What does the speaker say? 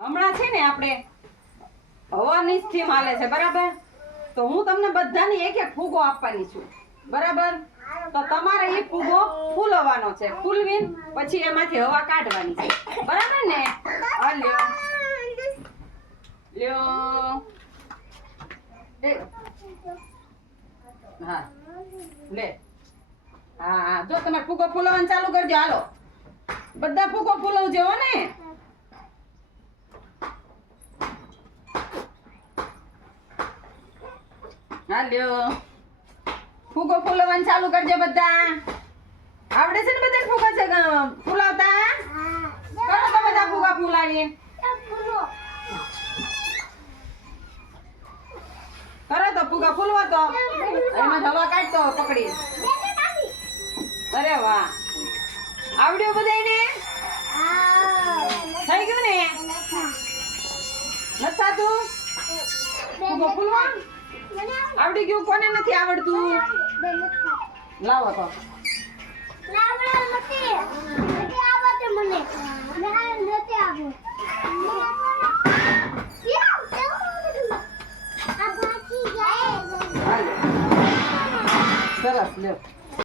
હમણાં છે ને આપણે હવાની સ્કીમ હાલે છે બરાબર, તો હું તમને બધાની એક એક ફૂગો આપવાની છું બરાબર. તો તમારે એ ફૂગો ફૂલવાનો છે, ફૂલવીને પછી એમાંથી હવા કાઢવાની છે બરાબર ને. હા લ્યો લ્યો હા લે હા જો તમારે ફૂગો ફૂલવાનું ચાલુ કરજો. હાલો બધા ફૂગો ફૂલવજો હો ને. હાલ્યો ફૂગો ફૂલવાનું ચાલુ કરજો બધા. આવડે છે ને બધા ફૂગા છે ફૂલાવતા? કરો તો બધા ફૂગા ફૂલાવીએ. કરો તો ફૂગા ફૂલવા તો એમાં હવા કાઢતો પકડી. અરે વાહ, આવડ્યું બધાને? થઈ ગયું ને? નથી થતું ફૂગો ફૂલવા? આવડી ગયું? કોને નથી આવડતું? લાવો તો. સરસ લ્યો.